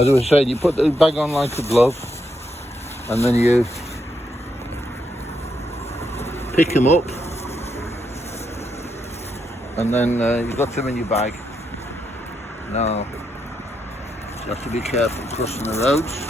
as I was saying, you put the bag on like a glove, and then you pick them up, and then you've got them in your bag. Now, you have to be careful crossing the roads.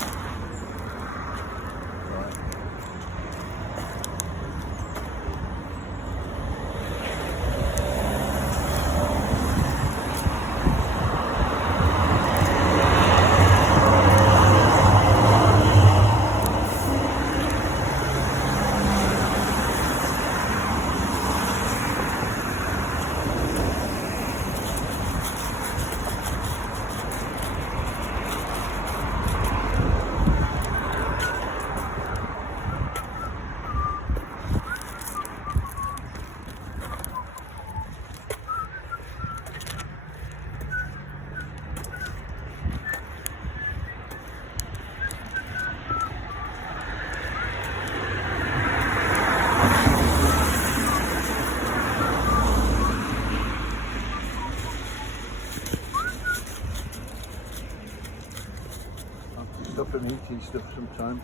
Stop and eating stuff sometimes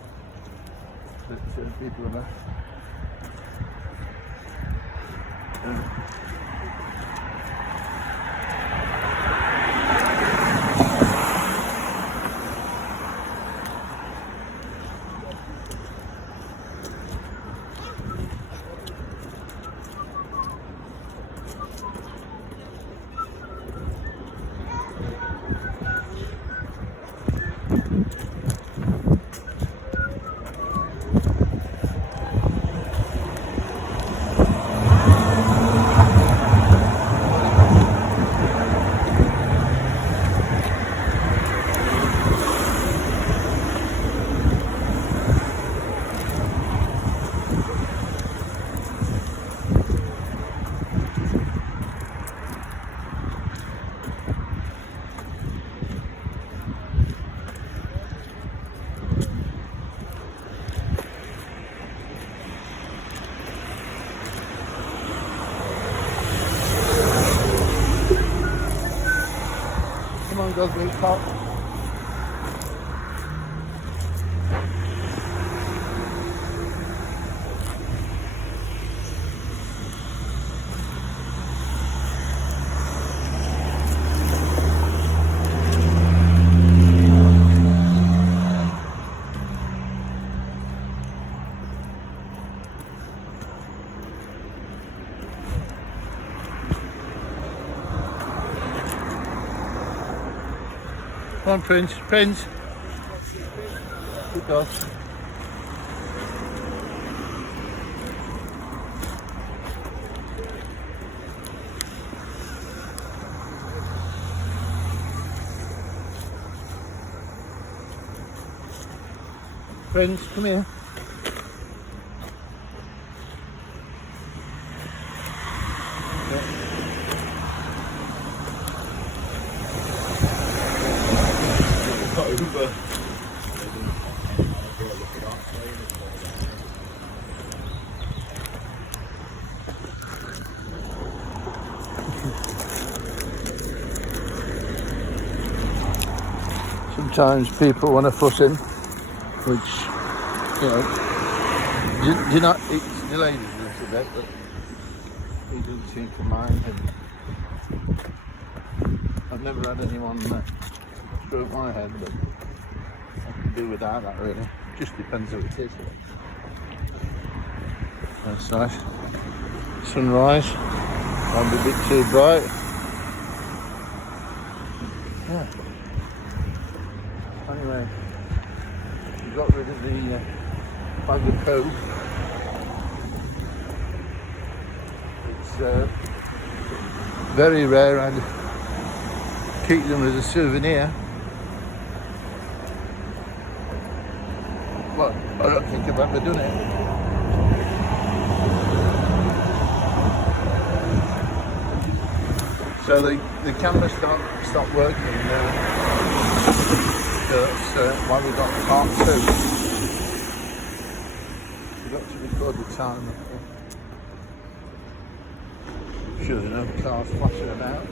that people have left. Come on, go green top. Come on, Prince. Prince. Good dog. Prince, come here. Sometimes people want to fuss in, which, you know, you're not, it's delayed a little bit, but he doesn't seem to mind. And I've never had anyone stroke my head, but I can do without that really. It just depends who it is. That's nice. Sunrise, might be a bit too bright. Yeah. Anyway, we got rid of the bag of coke. It's very rare and keep them as a souvenir. Well, I don't think I've ever done it. So the camera stopped working. So that's why we got part 2. We got to record the time. I'm sure there are no cars flashing about.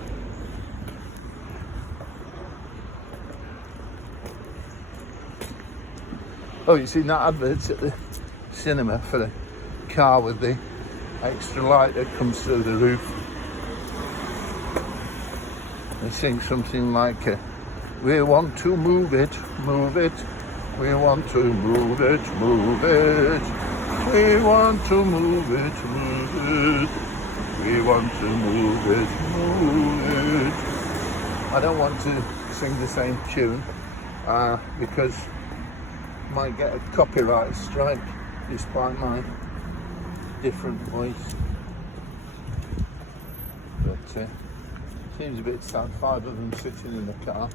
Oh, you seen that advert at the cinema for the car with the extra light that comes through the roof? They sing something like, we want to move it, move it. We want to move it, move it. We want to move it, move it. We want to move it, move it. I don't want to sing the same tune because I might get a copyright strike despite my different voice. But seems a bit sad, 5 of them sitting in the car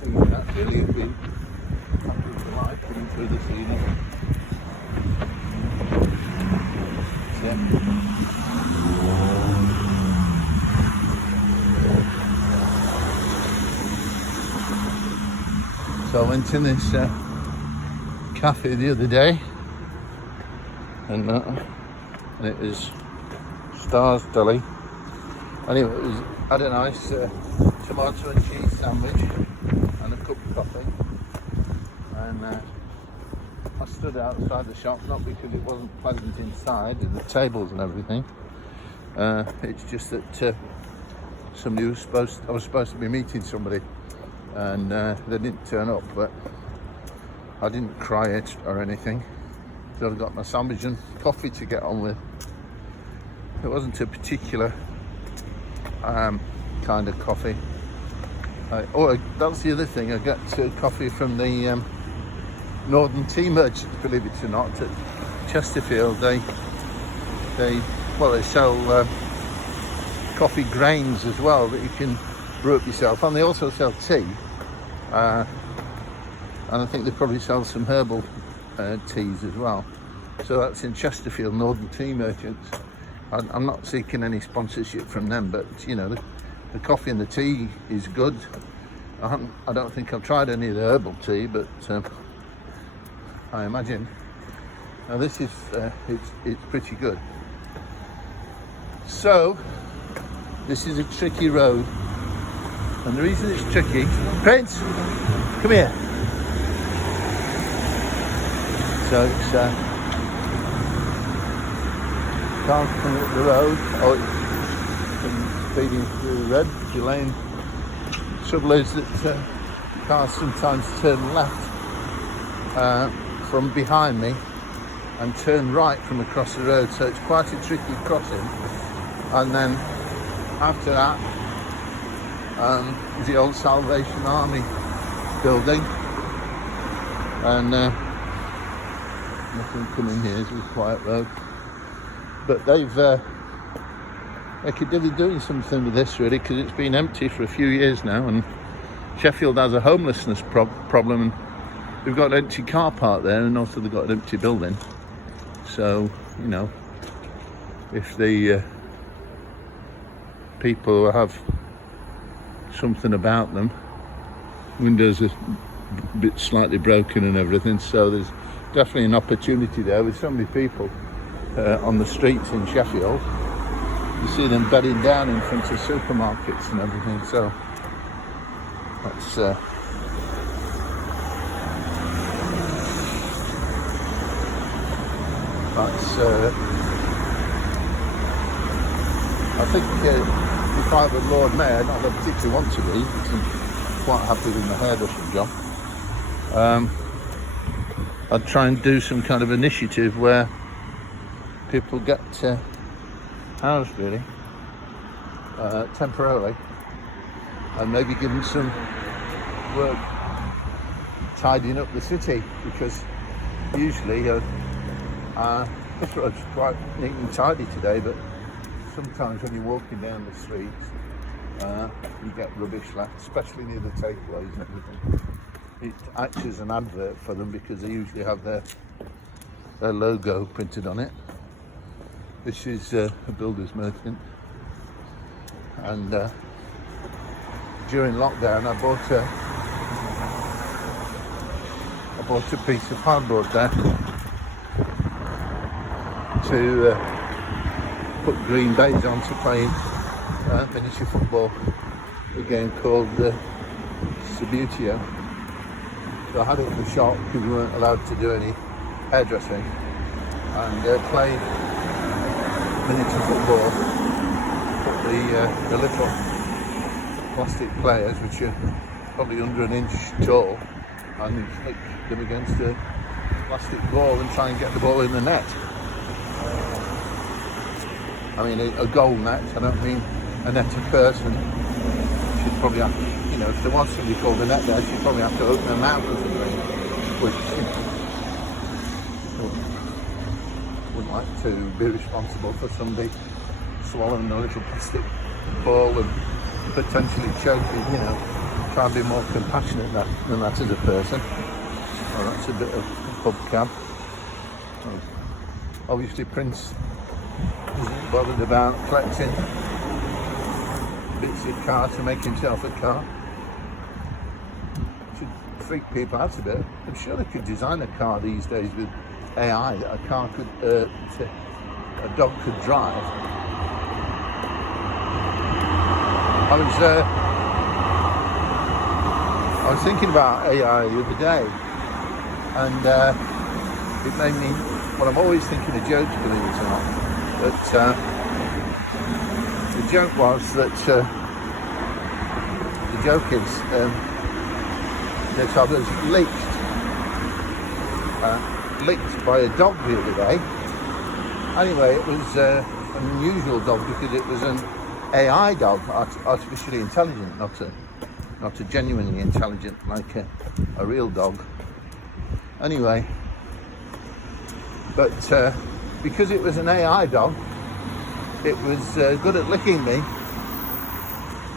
singing that really have been the light coming through the ceiling. So I went in this cafe the other day, and it was Stars Deli. Anyway, it had a nice tomato and cheese sandwich and a cup of coffee. And I stood outside the shop, not because it wasn't pleasant inside and the tables and everything. It's just that I was supposed to be meeting somebody, and they didn't turn up. But I didn't cry it or anything. So I've got my sandwich and coffee to get on with. It wasn't a particular kind of coffee. That's the other thing. I got coffee from the Northern Tea Merchants, believe it or not, at Chesterfield. They sell coffee grains as well that you can brew up yourself, and they also sell tea. And I think they probably sell some herbal teas as well. So that's in Chesterfield, Northern Tea Merchants. I'm not seeking any sponsorship from them, but you know, the coffee and the tea is good. I don't think I've tried any of the herbal tea, but I imagine now this is it's pretty good. So this is a tricky road, and the reason it's tricky, Prince, come here. So it's cars coming up the road, speeding through red, delaying. Trouble is that cars sometimes turn left from behind me and turn right from across the road, so it's quite a tricky crossing. And then after that is the old Salvation Army building, and nothing coming here, it's a quiet road. But they could be doing something with this really, because it's been empty for a few years now, and Sheffield has a homelessness problem, and they've got an empty car park there, and also they've got an empty building. So, you know, if the people who have something about them, windows are a bit slightly broken and everything, so there's definitely an opportunity there with so many people on the streets in Sheffield. You see them bedding down in front of supermarkets and everything, so that's I think if I were Lord Mayor, not that I particularly want to be, because I'm quite happy with my hairdressing job, I'd try and do some kind of initiative where people get housed really, temporarily, and maybe give them some work tidying up the city, because usually this road's quite neat and tidy today, but sometimes when you're walking down the streets you get rubbish left, especially near the takeaways and everything. It acts as an advert for them because they usually have their logo printed on it. This is a builder's merchant, and during lockdown I bought a piece of hardboard there to put green baize on to play miniature football, a game called Subutio. So I had it in the shop because we weren't allowed to do any hairdressing, and played miniature football. Put the little plastic players, which are probably under an inch tall, and flick them against the plastic ball and try and get the ball in the net. I mean a goal net, I don't mean a net a person. She'd probably have to, you know, if there was somebody called a net there, she'd probably have to open her mouth or something, which, you know, wouldn't like to be responsible for somebody swallowing a little plastic ball and potentially choking, you know. Try and be more compassionate than that as a person. Oh, that's a bit of hubcap. Oh. Obviously Prince isn't bothered about collecting bits of car to make himself a car. Should freak people out a bit. I'm sure they could design a car these days with AI that a dog could drive. I was thinking about AI the other day, and it made me, well, I'm always thinking of jokes, believe it or not, but the joke was that, the joke is that I was licked by a dog the other day. Anyway, it was an unusual dog because it was an AI dog, artificially intelligent, not a genuinely intelligent like a real dog. Anyway, but because it was an AI dog, it was good at licking me,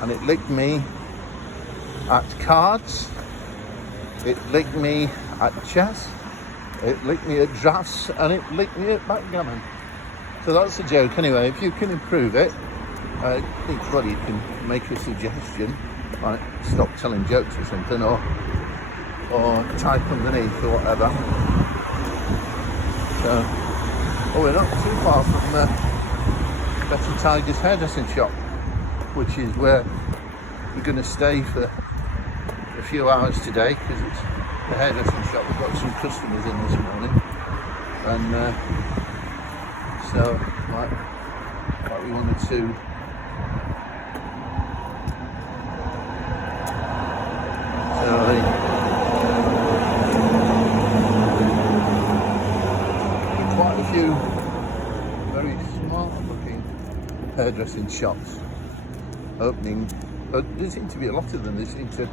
and it licked me at cards, it licked me at chess, it licked me at drafts, and it licked me at backgammon. So that's a joke. Anyway, if you can improve it, each you can make a suggestion, like stop telling jokes or something, or type underneath or whatever. So, we're not too far from Betty Tiger's hairdressing shop, which is where we're going to stay for a few hours today, because it's the hairdressing shop. We've got some customers in this morning, and so what we wanted to quite a few very smart looking hairdressing shops opening. There seem to be a lot of them. There seem to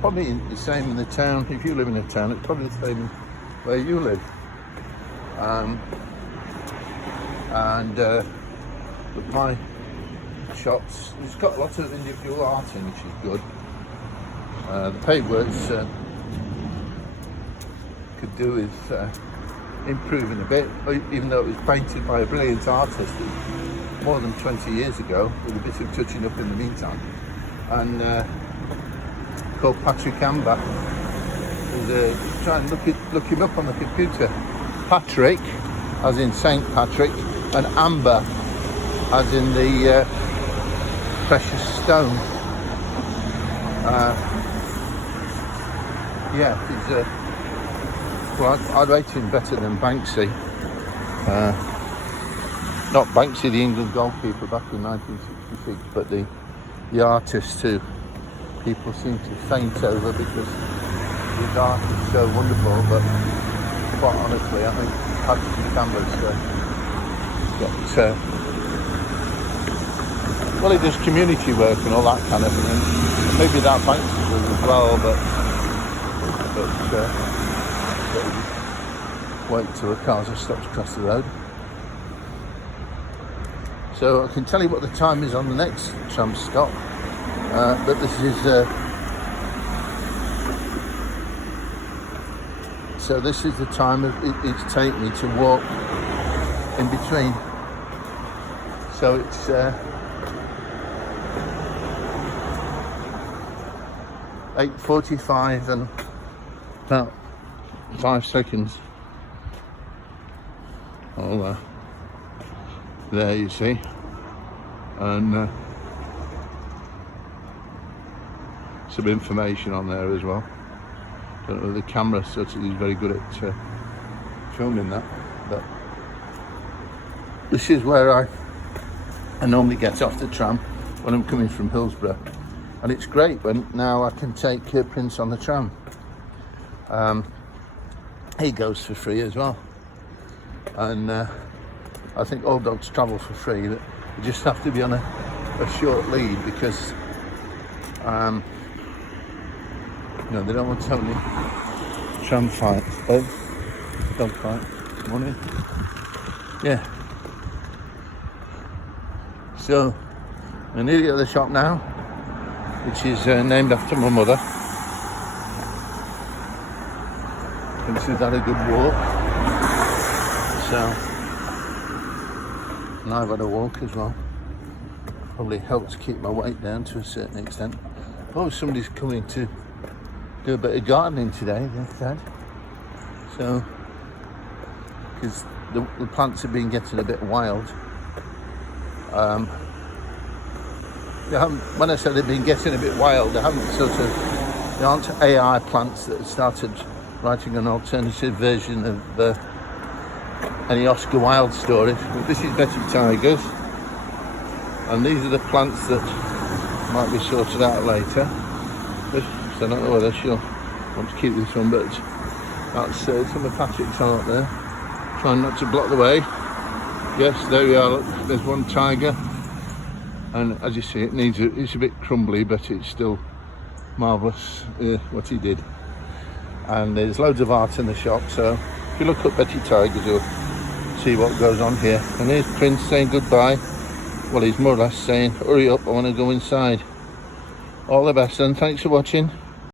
probably the same in the town. If you live in a town, it's probably the same where you live. But my shops, it's got lots of individual art in, which is good. The paintworks could do with improving a bit, even though it was painted by a brilliant artist more than 20 years ago, with a bit of touching up in the meantime, and called Patrick Amber. Try and look him up on the computer. Patrick, as in Saint Patrick, and Amber, as in the precious stone. I'd rate him better than Banksy. Not Banksy, the England goalkeeper back in 1966, but the artist who people seem to faint over because his art is so wonderful. But quite honestly, I think Patrick Amber's well, he does community work and all that kind of thing. Maybe that Banksy does as well, but wait till the cars have stopped across the road. So I can tell you what the time is on the next tram stop, but this is so this is the time it's taken me to walk in between. So it's 8:45 and about 5 seconds. All there, you see, and some information on there as well. Don't know, the camera sort of is very good at filming that, but this is where I normally get off the tram when I'm coming from Hillsborough, and it's great when now I can take Prince on the tram. He goes for free as well, and I think all dogs travel for free, but you just have to be on a short lead because you know, they don't want to have any tram fights. Dog fight. Morning. Yeah. So we're nearly at the shop now, which is named after my mother. And she's had a good walk. So, and I've had a walk as well. Probably helps keep my weight down to a certain extent. Oh, somebody's coming to do a bit of gardening today, they said. So, because the plants have been getting a bit wild. When I said they've been getting a bit wild, they aren't AI plants that have started writing an alternative version of any Oscar Wilde stories. But this is Betty Tigers, and these are the plants that might be sorted out later. So I don't know whether she'll want to keep this one, but that's some apathics are up there. Trying not to block the way. Yes, there we are. Look, there's one tiger, and as you see, it's a bit crumbly, but it's still marvellous what he did. And there's loads of art in the shop, so if you look up Betty Tigers, you'll see what goes on here. And here's Prince saying goodbye. Well, he's more or less saying, hurry up, I want to go inside. All the best, and thanks for watching.